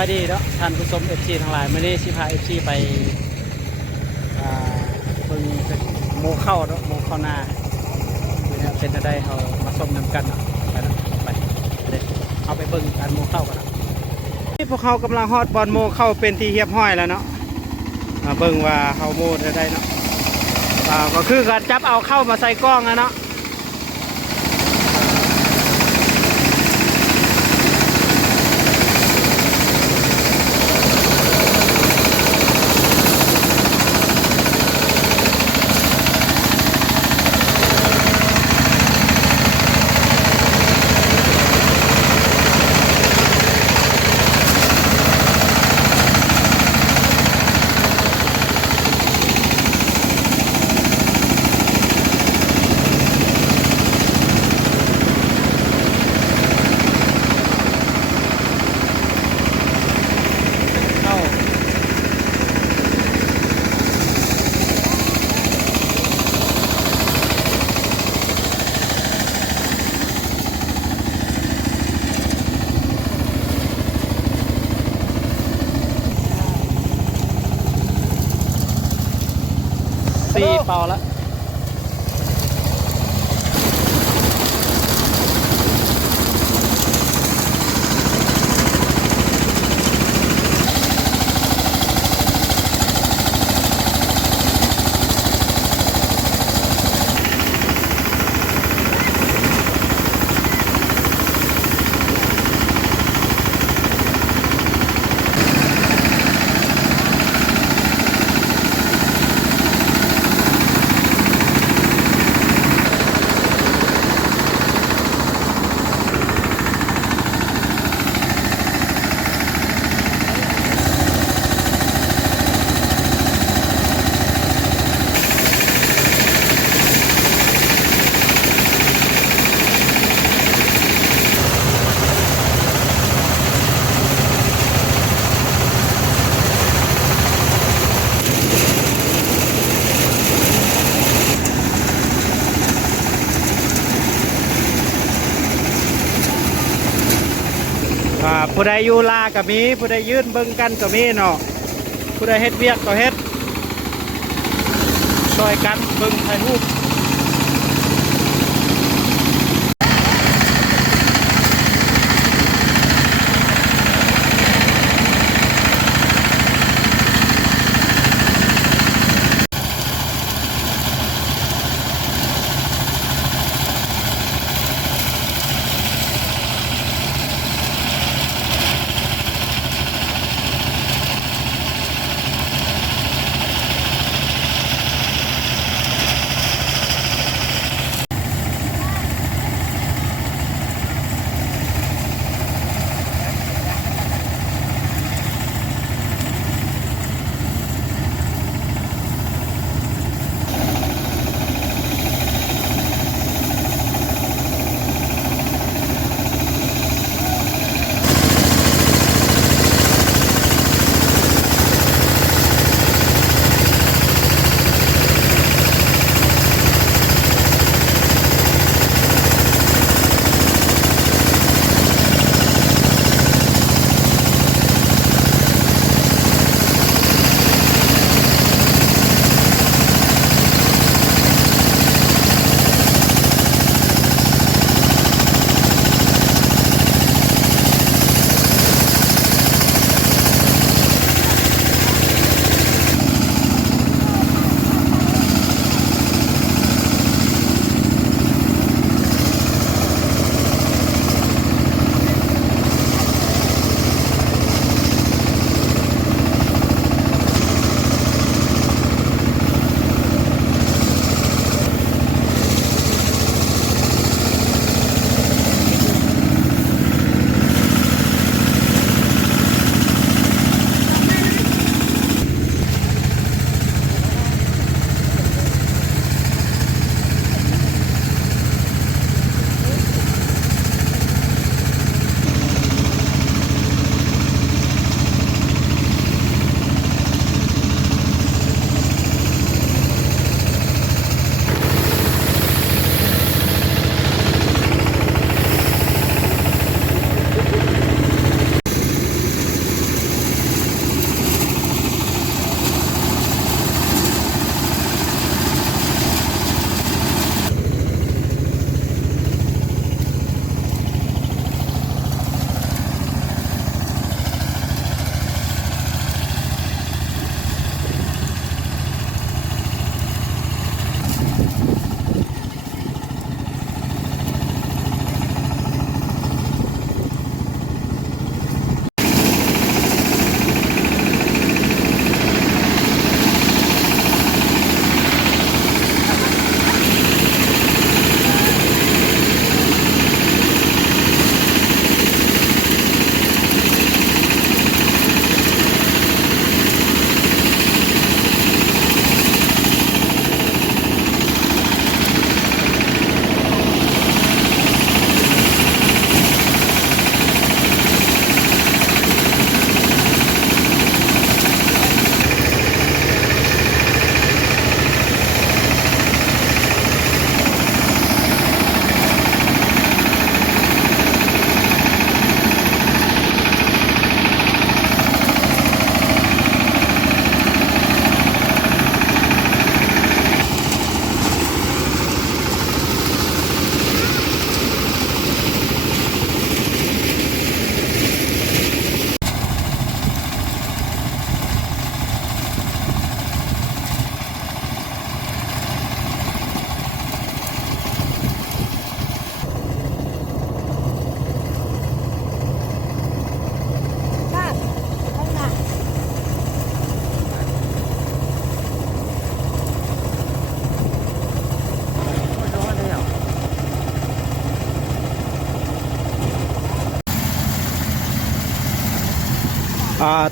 ายดีเนาะท่านผู้ชมเอฟซีทั้งหลายไม่ได้ชิพาเอฟซีไปเบิ่งโมเข้าเนาะโมเข้าหน้าเป็นจะได้เขามาชมนำกันเนาะไปเนาะไปเด็กเอาไปเบิ่งการโมเข้ากันนะนี่พวกเขากำลังฮอดบอลโมเข้าเป็นที่เรียบห้อยแล้วเนาะมาเบิ่งว่าเขาโมจะได้เนาะก็คือการจับเอาเข้ามาใส่กล้องนะเนาะเป่าแล้วผู้ใดอยู่ลากับมีผู้ใดยืนเบิ่งกันกับมีเนาะผู้ใดเฮ็ดเวียกก็เฮ็ดช่วยกันเบิ่งถ่ายรูป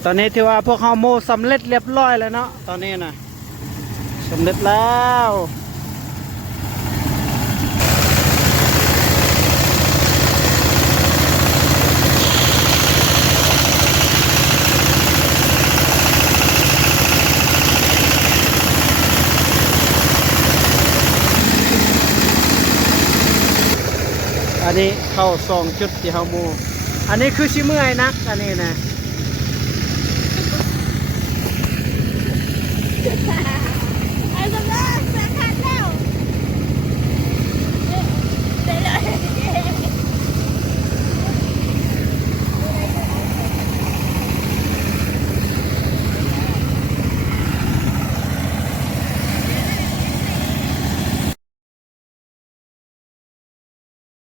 ตอนนี้ที่ว่าพวกเขาโมสำเร็จเรียบร้อยแล้วเนาะตอนนี้นะสำเร็จแล้วอันนี้เข้า2 จุดที่เขาโมอันนี้คือชิเมื่อยนักอันนี้นะ